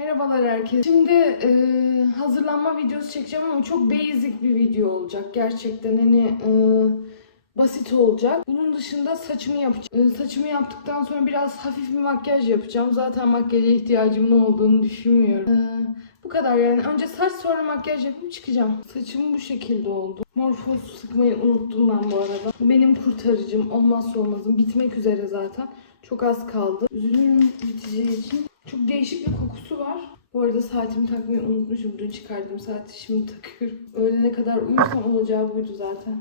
Merhabalar herkese. Şimdi e, hazırlanma videosu çekeceğim ama çok basic bir video olacak. Gerçekten hani e, basit olacak. Bunun dışında saçımı yapacağım. E, saçımı yaptıktan sonra biraz hafif bir makyaj yapacağım. Zaten makyaja ihtiyacımın olduğunu düşünmüyorum. E, bu kadar yani. Önce saç sonra makyaj yapıp çıkacağım. Saçım bu şekilde oldu. Morfoz sıkmayı unuttum ben bu arada. Bu benim kurtarıcım. Olmazsa olmazım. Bitmek üzere zaten. Çok az kaldı. Üzülüyorum biteceği için. Çok değişik bir kokusu var. Bu arada saatimi takmayı unutmuşum. Dün çıkardım saati şimdi takıyorum. Öğlene kadar uyursam olacağı buydu zaten.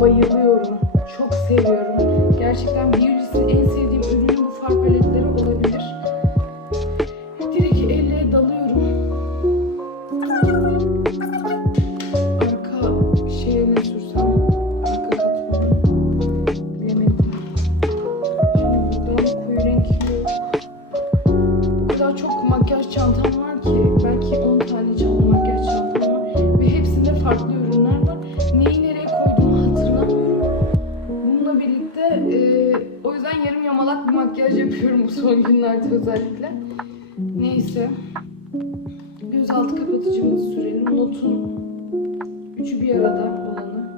Böyle çantam var ki belki 10 tane çanta makyaj çantam var ve hepsinde farklı ürünler var. Neyi nereye koyduğumu hatırlamıyorum. Bununla birlikte e, o yüzden yarım yamalak bir makyaj yapıyorum bu son günlerde özellikle. Neyse. Göz altı kapatıcımızı sürelim. Notun üçü bir arada olanı.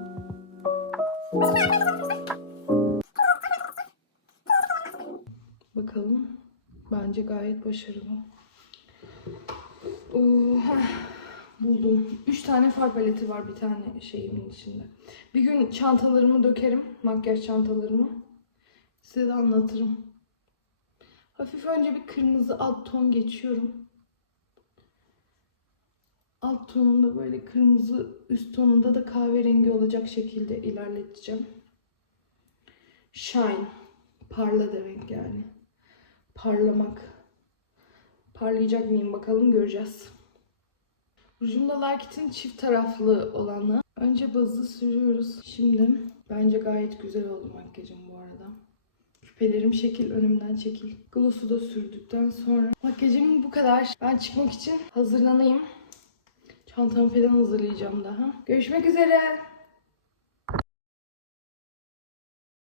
Bakalım. Bence gayet başarılı. Heh, buldum. Üç tane far paleti var bir tane şeyimin içinde. Bir gün çantalarımı dökerim. Makyaj çantalarımı. Size de anlatırım. Hafif önce bir kırmızı alt ton geçiyorum. Alt tonunda böyle kırmızı, üst tonunda da kahverengi olacak şekilde ilerleteceğim. Shine. Parla demek yani parlamak. Parlayacak mıyım bakalım göreceğiz. Rujumda Larkit'in çift taraflı olanı. Önce bazı sürüyoruz. Şimdi bence gayet güzel oldu makyajım bu arada. Küpelerim şekil önümden çekil. Gloss'u da sürdükten sonra makyajım bu kadar. Ben çıkmak için hazırlanayım. Çantamı falan hazırlayacağım daha. Görüşmek üzere.